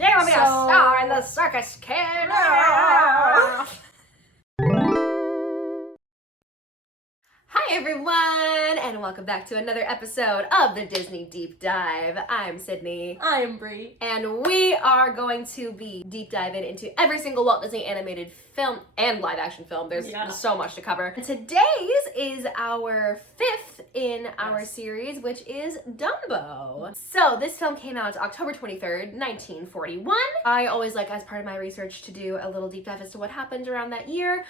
You're gonna be a star in the circus, kid! Hi everyone, and welcome back to another episode of the Disney Deep Dive. I'm Sydney. I'm Brie. And we are going to be deep diving into every single Walt Disney animated film and live action film. There's so much to cover. And today's is our fifth in our series, which is Dumbo. So this film came out October 23rd, 1941. I always like, as part of my research, to do a little deep dive as to what happened around that year.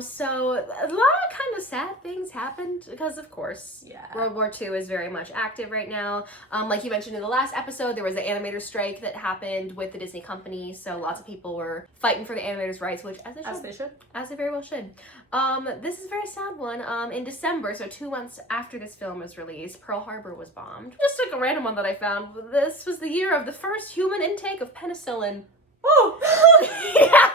So a lot of kind of sad things happened because, of course, World War II is very much active right now. Like you mentioned in the last episode, there was the animator strike that happened with the Disney company, so lots of people were fighting for the animators' rights, which as they very well should. This is a very sad one. In December, so 2 months after this film was released, Pearl Harbor was bombed. Just like a random one that I found. This was the year of the first human intake of penicillin. Oh, yeah.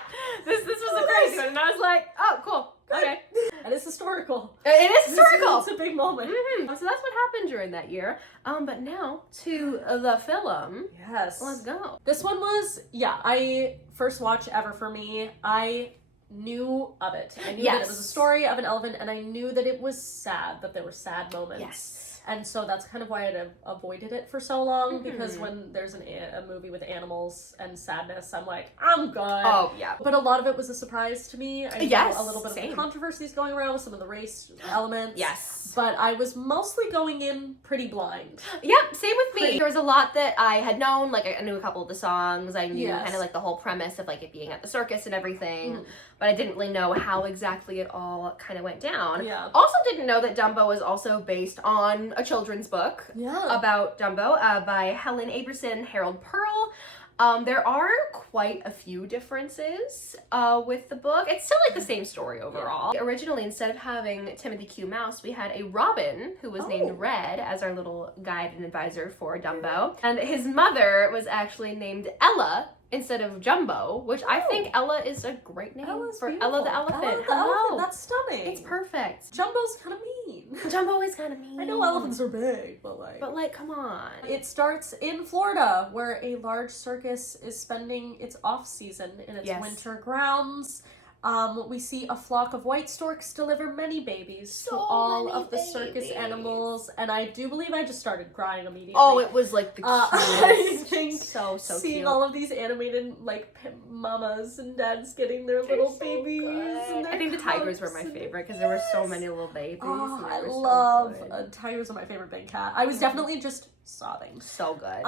This was a crazy one, and I was like, oh, cool. Okay. And it's historical. It is historical. It's a big moment. Mm-hmm. So that's what happened during that year. But now to the film. Yes. Let's go. This one was, I first watch ever for me. I knew of it. I knew that it was a story of an elephant, and I knew that it was sad, that there were sad moments. Yes. And so that's kind of why I avoided it for so long, because when there's a movie with animals and sadness, I'm like, I'm good. Oh, yeah. But a lot of it was a surprise to me. I know a little bit of the controversies going around with some of the race elements. Yes. But I was mostly going in pretty blind. Yep, same with me. There was a lot that I had known, like I knew a couple of the songs, I knew kind of like the whole premise of like it being at the circus and everything, but I didn't really know how exactly it all kind of went down. Yeah. Also didn't know that Dumbo was also based on a children's book about Dumbo by Helen Aberson, Harold Pearl. There are quite a few differences with the book. It's still like the same story overall. Originally, instead of having Timothy Q. Mouse, we had a Robin who was named Red as our little guide and advisor for Dumbo. And his mother was actually named Ella instead of Jumbo, which I think Ella is a great name for beautiful. Ella the elephant. Ella the elephant, that's stunning. It's perfect. Jumbo's kind of mean. Jumbo is kind of mean. I know elephants are big, but like, come on. It starts in Florida, where a large circus is spending its off-season in its winter grounds. We see a flock of white storks deliver many babies to all of the circus animals, and I do believe I just started crying immediately. Oh, it was like the cutest. I think so seeing cute. all of these animated like mamas and dads getting their little babies. And I think the tigers were my favorite because there were so many little babies. Oh, I love tigers are my favorite big cat. I was definitely just sobbing. So good.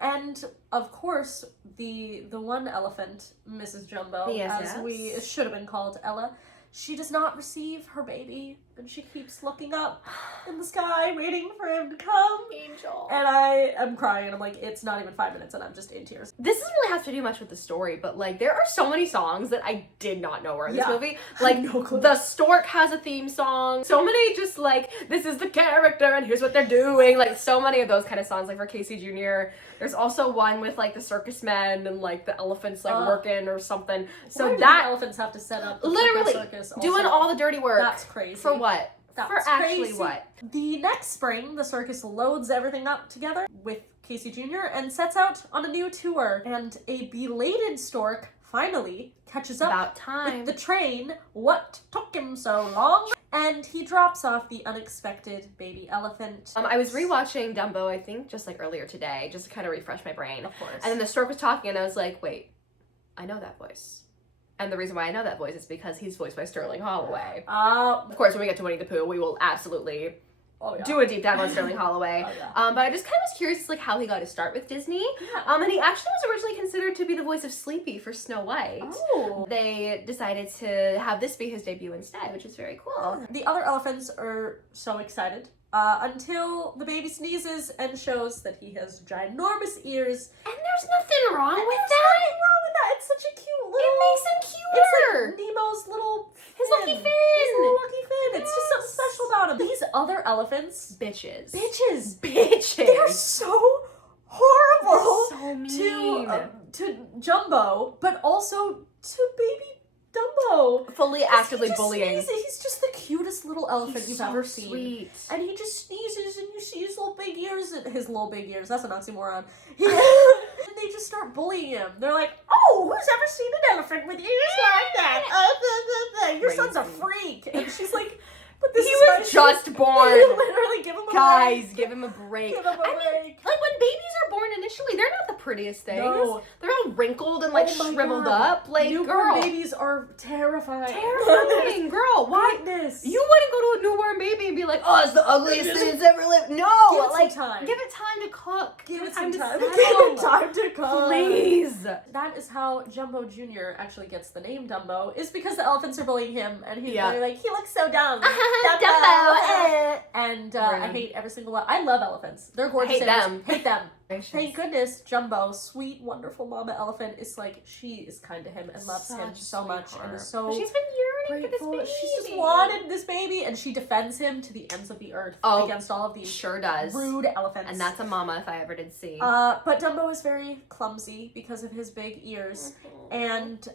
And of course, the one elephant, Mrs. Jumbo, as we should have been called, Ella, she does not receive her baby, and she keeps looking up in the sky, waiting for him to come. Angel. And I am crying, and I'm like, it's not even 5 minutes, and I'm just in tears. This doesn't really have to do much with the story, but like, there are so many songs that I did not know were in this movie. Like, no clue. The stork has a theme song. So many just like, this is the character, and here's what they're doing. Like, so many of those kind of songs, like for Casey Jr. There's also one with like the circus men and like the elephants like working or something. So Why that do the elephants have to set up the literally circus doing all the dirty work. That's crazy. For what? That's for actually crazy. What? The next spring, the circus loads everything up together with Casey Jr. and sets out on a new tour. And a belated stork finally catches up with the train. What took him so long? And he drops off the unexpected baby elephant. I was rewatching Dumbo, I think, just like earlier today, just to kind of refresh my brain. Of course. And then the stork was talking, and I was like, wait, I know that voice. And the reason why I know that voice is because he's voiced by Sterling Holloway. Of course, when we get to Winnie the Pooh, we will absolutely do a deep dive on Sterling Holloway. But I just kind of was curious like how he got his start with Disney. And he actually was originally considered to be the voice of Sleepy for Snow White. Oh. They decided to have this be his debut instead, which is very cool. The other elephants are so excited. Until the baby sneezes and shows that he has ginormous ears. And there's nothing wrong with There's that. nothing wrong with that. It's such a cute little... It makes him cuter. It's like Nemo's little His fin. lucky fin. His little lucky fin. It's just something special about him. These other elephants... Bitches. Bitches. They're so horrible. They're so mean. To Jumbo, but also to baby Dumbo. Fully actively bullying. He's just the cutest little elephant you've ever seen. Sweet. And he just sneezes and you see his little big ears. His little big ears, that's an oxymoron. And they just start bullying him. They're like, oh, who's ever seen an elephant with ears like that? Your son's a freak. And she's like, but this he was just born. Literally, give him a break. Give him a break. Give him a break. Mean, like when babies are born initially, they're not the prettiest things. No. They're all wrinkled and like shriveled up. Like, newborn babies are terrifying. Terrifying, girl. Why? Goodness. You wouldn't go to a newborn baby and be like, oh, it's the ugliest thing that's ever lived. No, give it like, some time. Give it time to cook. Give it time some to time. settle. Give it time to cook. Please. That is how Jumbo Jr. actually gets the name Dumbo, is because the elephants are bullying him, and they're like, he looks so dumb. Dumbo. And I hate every single one. I love elephants. They're gorgeous. Hate them. Thank goodness Jumbo, sweet, wonderful mama elephant, is like, she is kind to him and loves him so much and is so she's been yearning grateful. for this baby. She's just wanted this baby, and she defends him to the ends of the earth against all of these sure does. rude elephants. And that's a mama if I ever did see. But Dumbo is very clumsy because of his big ears. And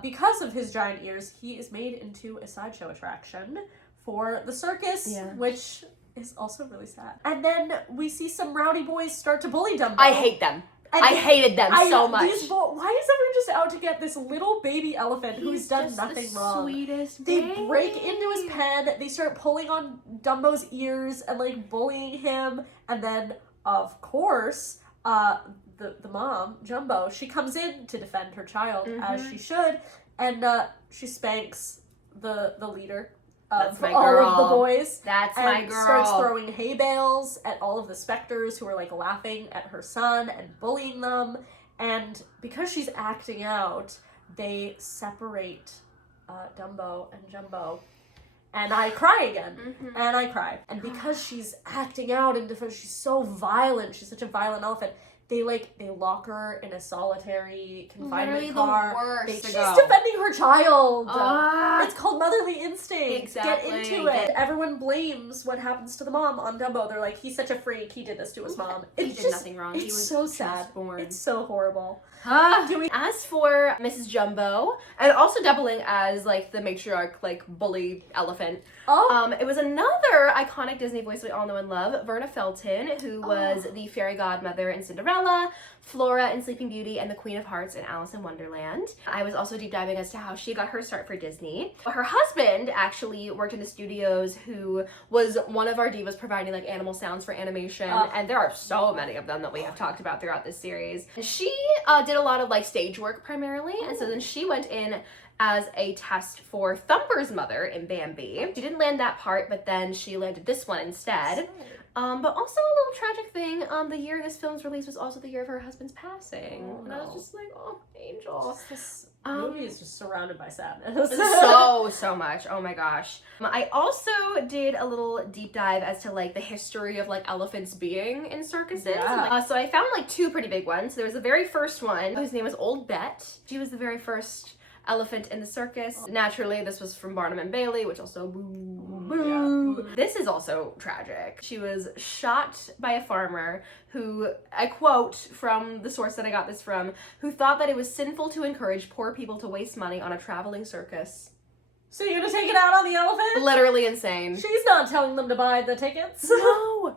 because of his giant ears, he is made into a sideshow attraction for the circus, which is also really sad. And then we see some rowdy boys start to bully Dumbo. I hate them. And I hated them so much. Why is everyone just out to get this little baby elephant who's done nothing wrong? Sweetest they baby. break into his pen, they start pulling on Dumbo's ears and like bullying him, and then of course, the mom, Jumbo, she comes in to defend her child as she should, and she spanks the leader of all of the boys. That's my girl. Starts throwing hay bales at all of the specters who are like laughing at her son and bullying them. And because she's acting out, they separate Dumbo and Jumbo. And I cry again. And I cry. And because she's acting out and she's so violent, she's such a violent elephant, they lock her in a solitary confinement car. She's defending her child. It's called motherly instinct. Exactly. Get into it. Everyone blames what happens to the mom on Dumbo. They're like, he's such a freak. He did this to his mom. He did nothing wrong. It's He was so sad. born. It's so horrible. As for Mrs. Jumbo, and also doubling as like the matriarch, like bully elephant, it was another iconic Disney voice we all know and love, Verna Felton, who was the fairy godmother in Cinderella, Flora in Sleeping Beauty, and the Queen of Hearts in Alice in Wonderland. I was also deep diving as to how she got her start for Disney. Her husband actually worked in the studios, who was one of our divas providing like animal sounds for animation, and there are so many of them that we have talked about throughout this series. She did a lot of like stage work primarily, and so then she went in as a test for Thumper's mother in Bambi. She didn't land that part, but then she landed this one instead. But also a little tragic thing, the year this film's release was also the year of her husband's passing. And I was just like, oh, Angel. This movie is just surrounded by sadness. so much. Oh my gosh. I also did a little deep dive as to like the history of like elephants being in circuses. So I found like two pretty big ones. There was the very first one, whose name was Old Bet. She was the very first elephant in the circus. Naturally, this was from Barnum and Bailey, which also boo. This is also tragic. She was shot by a farmer who, I quote from the source that I got this from, who thought that it was sinful to encourage poor people to waste money on a traveling circus. So you're gonna take it out on the elephant? Literally insane. She's not telling them to buy the tickets. No.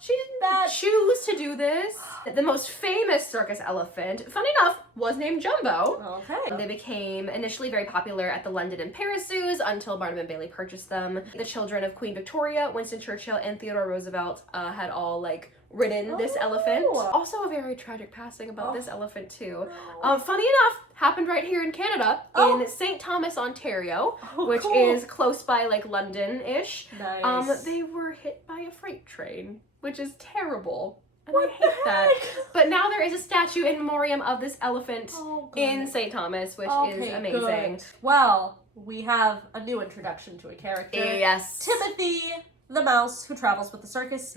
She didn't choose to do this. The most famous circus elephant, funny enough, was named Jumbo. Okay. They became initially very popular at the London and Paris zoos until Barnum and Bailey purchased them. The children of Queen Victoria, Winston Churchill, and Theodore Roosevelt had all like ridden this elephant. Also a very tragic passing about this elephant too. Funny enough, happened right here in Canada in St. Thomas, Ontario, which is close by like London-ish. Nice. They were hit by a freight train, which is terrible. And I hate that. But now there is a statue in memoriam of this elephant in St. Thomas, which is amazing. Good. Well, we have a new introduction to a character. Yes. Timothy the mouse who travels with the circus.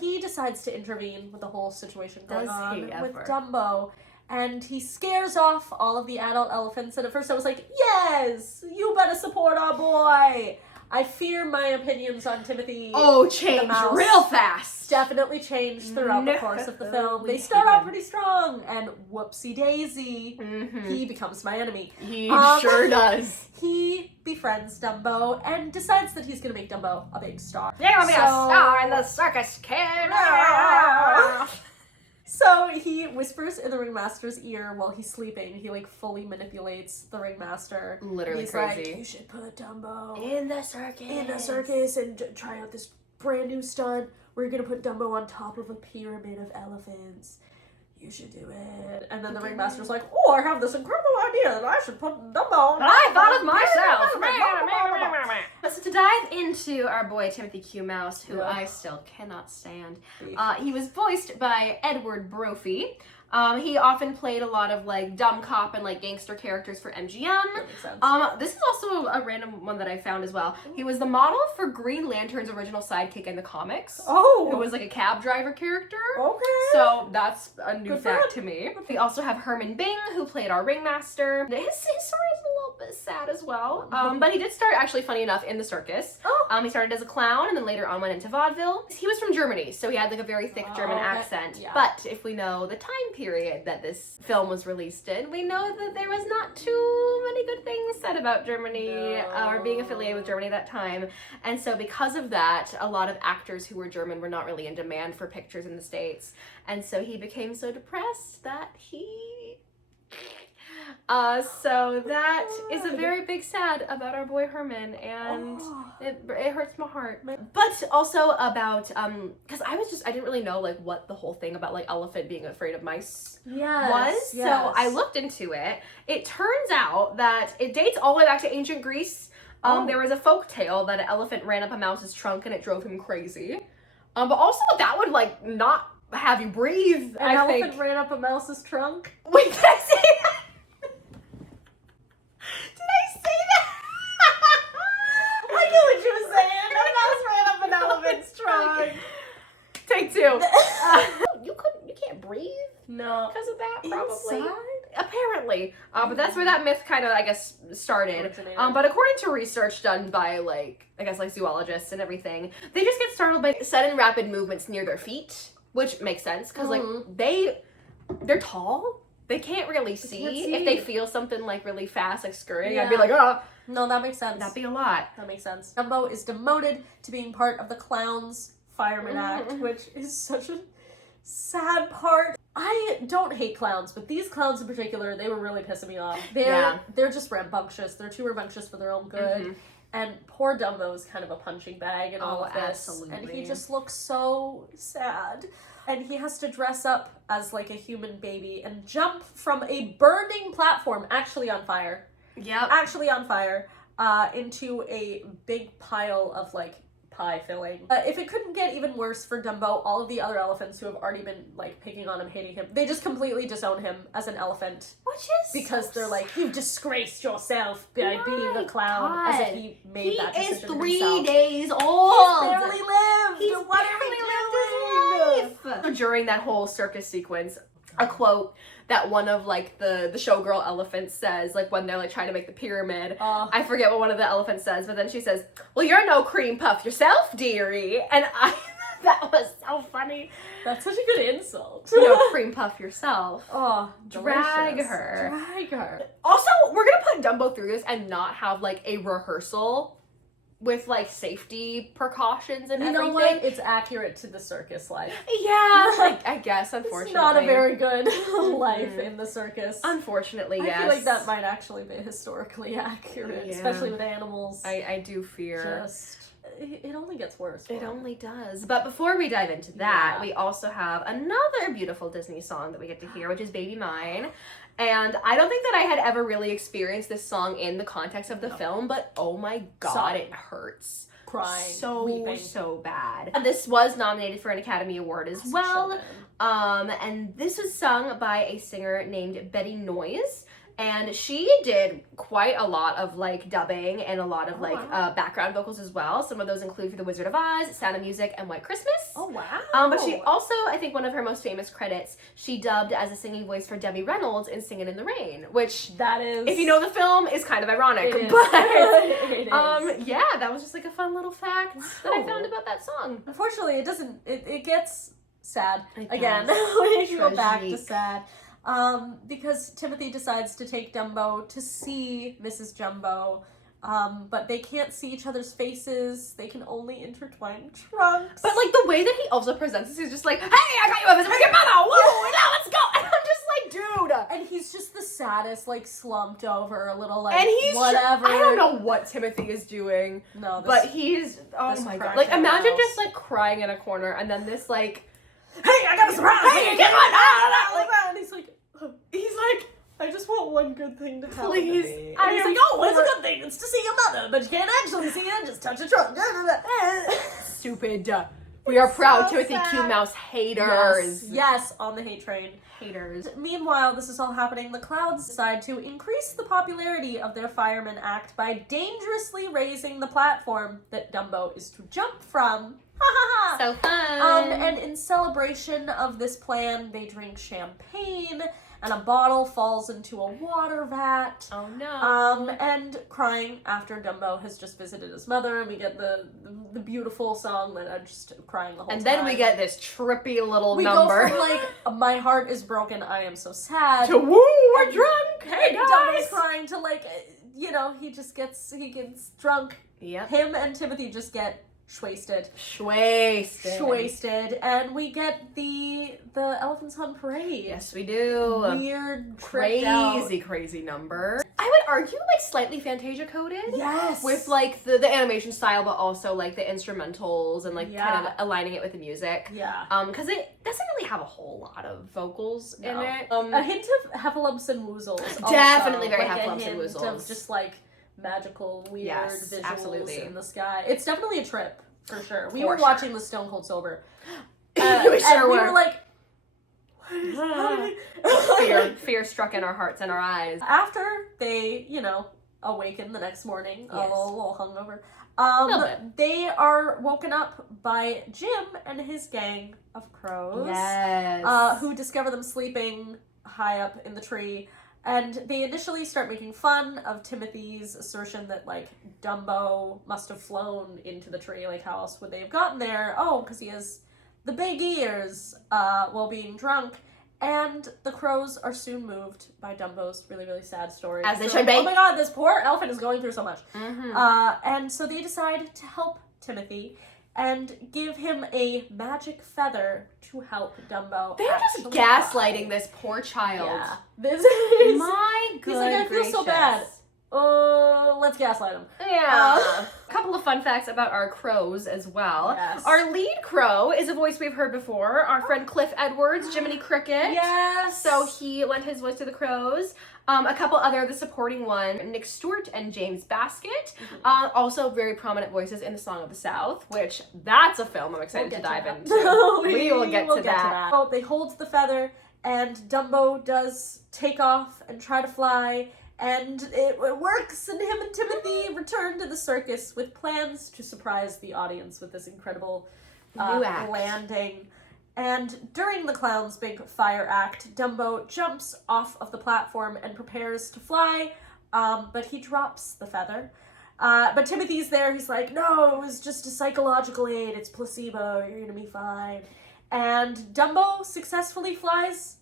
He decides to intervene with the whole situation going on with Dumbo. And he scares off all of the adult elephants. And at first I was like, yes, you better support our boy. I fear my opinions on Timothy. Changed real fast. Definitely changed throughout the course of the film. They start out pretty strong, and whoopsie daisy, he becomes my enemy. He sure does. He befriends Dumbo and decides that he's gonna make Dumbo a big star. You're gonna be a star in the circus, kid. So he whispers in the ringmaster's ear while he's sleeping. He like fully manipulates the ringmaster. Literally he's crazy. Like, you should put Dumbo in the circus and try out this brand new stunt. We're gonna put Dumbo on top of a pyramid of elephants. You should do it. And then the ringmaster's like, oh, I have this incredible idea that I should put Dumbo on top. I thought of myself. So to dive into our boy Timothy Q. Mouse, who I still cannot stand, he was voiced by Edward Brophy. He often played a lot of like dumb cop and like gangster characters for MGM. That makes sense. This is also a random one that I found as well. He was the model for Green Lantern's original sidekick in the comics. Oh! It was like a cab driver character. Okay. So that's a new fact to me. We also have Herman Bing, who played our ringmaster. His story is a little bit sad as well. But he did start, actually funny enough, in the circus. He started as a clown and then later on went into vaudeville. He was from Germany, so he had like a very thick German accent. Yeah. But if we know the time period that this film was released in, we know that there was not too many good things said about Germany or being affiliated with Germany at that time. And so because of that, a lot of actors who were German were not really in demand for pictures in the States. And so he became so depressed that he... so that is a very big sad about our boy Herman, and it hurts my heart. But also about, because I didn't really know like what the whole thing about like elephant being afraid of mice was. So I looked into it. It turns out that it dates all the way back to ancient Greece. There was a folk tale that an elephant ran up a mouse's trunk and it drove him crazy. But also that would like not have you breathe. An elephant ran up a mouse's trunk? Wait, did I say that? I knew what you were saying. A mouse ran up an elephant's trunk. Take two. You can't breathe? No. Because of that, probably. Inside? Apparently. But that's where that myth kind of, I guess, started. But according to research done by, like, I guess, like, zoologists and everything, they just get startled by sudden rapid movements near their feet, which makes sense, because, like, they're tall. They can't really see. If they feel something, like, really fast, like, scurrying, I'd be like, oh. No, that makes sense. That'd be a lot. That makes sense. Dumbo is demoted to being part of the Clowns Fireman Act, which is such a sad part. I don't hate clowns, but these clowns in particular, they were really pissing me off. They're just rambunctious. They're too rambunctious for their own good. And poor Dumbo's kind of a punching bag in all of this. Absolutely. And he just looks so sad. And he has to dress up as like a human baby and jump from a burning platform, actually on fire. Yep. Actually on fire, into a big pile of like pie filling. If it couldn't get even worse for Dumbo, all of the other elephants who have already been like picking on him, hating him, they just completely disown him as an elephant. Which is because they're like, you've disgraced yourself by being a clown, God. As if he made that decision himself. He is 3 days old. He's barely lived. He's barely lived his life. So during that whole circus sequence, a quote that one of like the showgirl elephants says, like when they're like trying to make the pyramid. I forget what one of the elephants says, but then she says, well, you're no cream puff yourself, dearie. And that was so funny. That's such a good insult. You know, cream puff yourself. Oh, drag delicious. her. Drag her. Also, we're gonna put Dumbo through this and not have like a rehearsal with like safety precautions and everything. You know what? It's accurate to the circus life. Yeah, I guess, unfortunately. It's not a very good life in the circus. Unfortunately, yes. I feel like that might actually be historically accurate, especially with animals. I do fear. It only gets worse. It only does. But before we dive into that, we also have another beautiful Disney song that we get to hear, which is Baby Mine. And I don't think that I had ever really experienced this song in the context of the film, but oh my god, it hurts. Crying, so bad. And this was nominated for an Academy Award as well. And this is sung by a singer named Betty Noyes. and she did quite a lot of like dubbing and a lot of background vocals as well. Some of those include for The Wizard of Oz, Sound of Music, and White Christmas. Oh wow! But she also, I think one of her most famous credits, she dubbed as a singing voice for Debbie Reynolds in Singin' in the Rain, which that is, if you know the film, is kind of ironic. It is. But it is. Yeah, that was just like a fun little fact that I found about that song. Unfortunately, it doesn't. It gets sad again. We go back to sad. Because Timothy decides to take Dumbo to see Mrs. Jumbo, but they can't see each other's faces. They can only intertwine trunks. But like the way that he also presents this, he's just like, "Hey, I got you a visit with your mother. Woo, now let's go." And I'm just like, dude. And he's just the saddest, like slumped over, a little like, and he's whatever. I don't know what Timothy is doing. No, but he's my god. Like imagine just like crying in a corner, and then this like, "Hey, I got a surprise! Hey, come on!" And he's like, I just want one good thing to happen to me. Please. And he's like, oh, what's a good thing? It's to see your mother, but you can't actually see her, just touch a trunk. Stupid. We are proud Timothy Q Mouse haters. Yes, on the hate train. Haters. Meanwhile, this is all happening. The Clouds decide to increase the popularity of their fireman act by dangerously raising the platform that Dumbo is to jump from. So fun. And in celebration of this plan, they drink champagne, and a bottle falls into a water vat. Oh no. And crying after Dumbo has just visited his mother, and we get the beautiful song that I'm just crying the whole time. And then we get this trippy little we number. We go from like, my heart is broken, I am so sad, to woo, we're drunk, hey guys! Dumbo's crying to like, he gets drunk. Yep. Him and Timothy just get Schwasted, and we get the Elephants on Parade. Yes, we do. Weird, crazy number. I would argue like slightly Fantasia coded. Yes, with like the animation style, but also like the instrumentals and like kind of aligning it with the music. Yeah. Because it doesn't really have a whole lot of vocals in it. A hint of heffalumps and woozles. Definitely very like heffalumps and woozles. Of just like magical, weird visuals absolutely. in the sky. It's definitely a trip, for sure. We were watching the Stone Cold Sober. We sure we were like, fear struck in our hearts and our eyes. After they, awaken the next morning, a little hungover, they are woken up by Jim and his gang of crows. Yes. Who discover them sleeping high up in the tree. And they initially start making fun of Timothy's assertion that, like, Dumbo must have flown into the tree. Like, how else would they have gotten there? Oh, because he has the big ears while being drunk. And the crows are soon moved by Dumbo's really, really sad story. As they should be. Oh my god, this poor elephant is going through so much. Mm-hmm. And so they decide to help Timothy and give him a magic feather to help Dumbo. They're just gaslighting this poor child. Yeah. This is... My good He's like, I feel so bad. Let's gaslight him. Yeah. A couple of fun facts about our crows as well. Yes. Our lead crow is a voice we've heard before. Our friend Cliff Edwards, Jiminy Cricket. Yes. So he lent his voice to the crows. A couple other, the supporting one, Nick Stewart and James Baskett. Also very prominent voices in The Song of the South, which that's a film I'm excited to dive into. We will get to that. So they hold the feather, and Dumbo does take off and try to fly, and it works, and him and Timothy return to the circus with plans to surprise the audience with this incredible new act. Landing. And during the clown's big fire act, Dumbo jumps off of the platform and prepares to fly, but he drops the feather. But Timothy's there, he's like, no, it was just a psychological aid, it's placebo, you're gonna be fine. And Dumbo successfully flies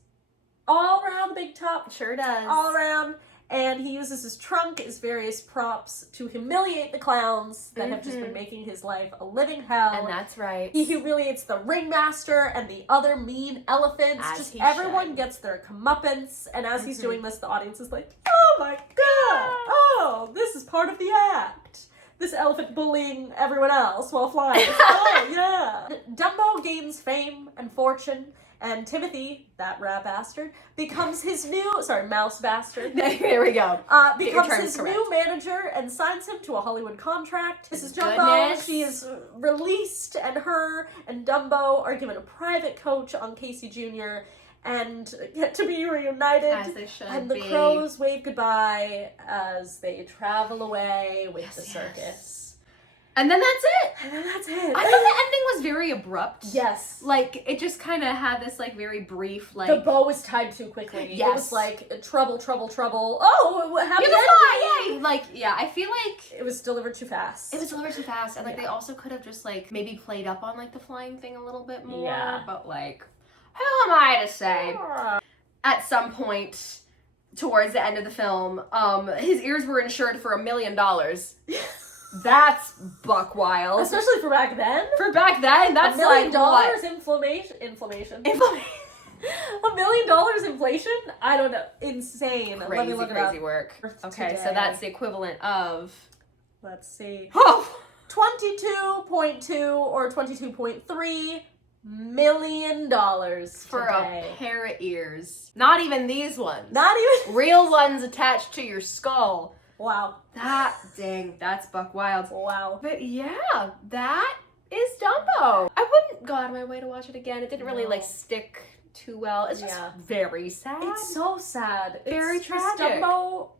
all around the big top. Sure does. All around. And he uses his trunk as various props to humiliate the clowns that have just been making his life a living hell. And that's right. He humiliates the ringmaster and the other mean elephants. As just he everyone should. Gets their comeuppance. And as he's doing this, the audience is like, oh my god! Oh, this is part of the act. This elephant bullying everyone else while flying. Oh, yeah. Dumbo gains fame and fortune. And Timothy, that rat bastard, becomes his new... Sorry, mouse bastard. There we go. Becomes his new manager and signs him to a Hollywood contract. Mrs. Jumbo, she is released, and her and Dumbo are given a private coach on Casey Jr., and get to be reunited. As they should and the be. crows wave goodbye as they travel away with the circus. Yes. And then that's it. And then that's it. I thought the ending was very abrupt. Yes. Like, it just kind of had this, like, very brief, like... The bow was tied too quickly. Yes. It was like, trouble, trouble, trouble. Oh, what happened? You can fly, yay! Like, yeah, I feel like... It was delivered too fast. It was delivered too fast. And, like, they also could have just, like, maybe played up on, like, the flying thing a little bit more. Yeah. But, like, who am I to say? At some point towards the end of the film, his ears were insured for $1 million. That's buck wild. Especially for back then. For back then, that's $1 million like what? inflation. $1 million inflation? I don't know. Insane. Crazy, Let me look it up. crazy work. Okay, Today. so that's the equivalent of... Let's see. Oh! 22.2 or 22.3 million dollars For today. a pair of ears. Not even these ones. Not even Real ones attached to your skull. Wow. That's buck wild. Wow. But yeah, that is Dumbo. I wouldn't go out of my way to watch it again. It didn't really like stick too well. It's just very sad. It's so sad. Very it's just tragic. Dumbo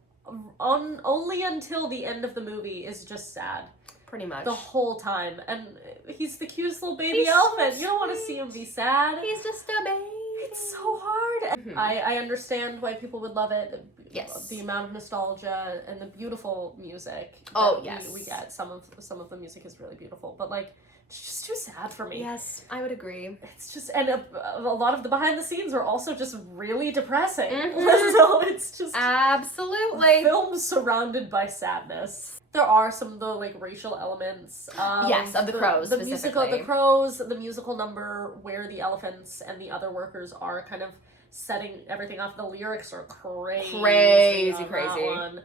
only until the end of the movie is just sad. Pretty much. The whole time. And he's the cutest little baby elephant. So you don't want to see him be sad. He's just a baby. It's so hard. Mm-hmm. I understand why people would love it. Yes. The amount of nostalgia and the beautiful music. Oh, that yes. We get. Some of the music is really beautiful. But like, it's just too sad for me. Yes, I would agree. It's just, and a lot of the behind the scenes are also just really depressing. Mm-hmm. So it's just absolutely film surrounded by sadness. There are some of the like racial elements. Yes, of the crows The musical, specifically. the crows, the musical number where the elephants and the other workers are kind of setting everything off. The lyrics are crazy. Crazy. That one.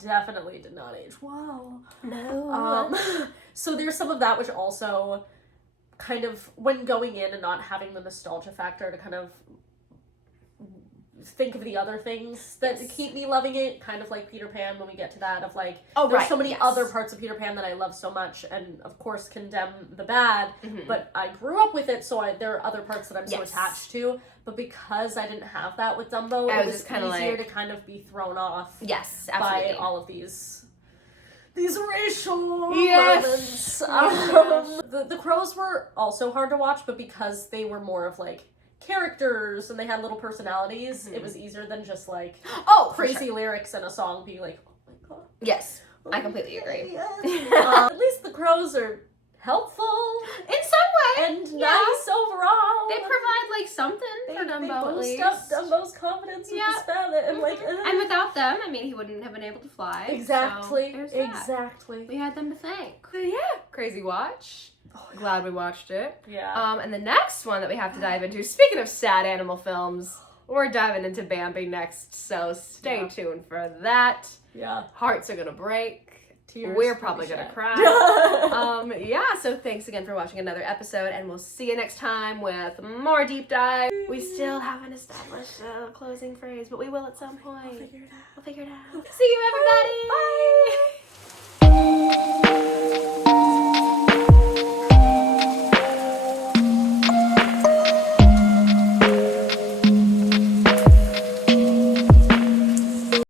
Definitely did not age well. No. So there's some of that which also kind of, when going in and not having the nostalgia factor to kind of think of the other things that keep me loving it, kind of like Peter Pan when we get to that, of like, there's so many other parts of Peter Pan that I love so much, and of course condemn the bad, but I grew up with it, so there are other parts that I'm so attached to, but because I didn't have that with Dumbo, it was easier to kind of be thrown off by all of these racial moments. The crows were also hard to watch, but because they were more of like characters and they had little personalities, it was easier than just like crazy lyrics and a song being like, oh my god. Yes, I completely agree. At least the crows are helpful in some way and nice overall. They provide like something for Dumbo. They at least. boost up Dumbo's confidence with the spell and like. And without them, I mean, he wouldn't have been able to fly. Exactly. So exactly. We had them to thank. So yeah, crazy watch. Glad we watched it. Yeah. And the next one that we have to dive into, speaking of sad animal films, we're diving into Bambi next, so stay tuned for that. Yeah. Hearts are gonna break. Tears We're probably gonna cry. So thanks again for watching another episode, and we'll see you next time with more deep dive. We still haven't established a closing phrase, but we will at some point. We'll figure it out. See you, everybody! Bye!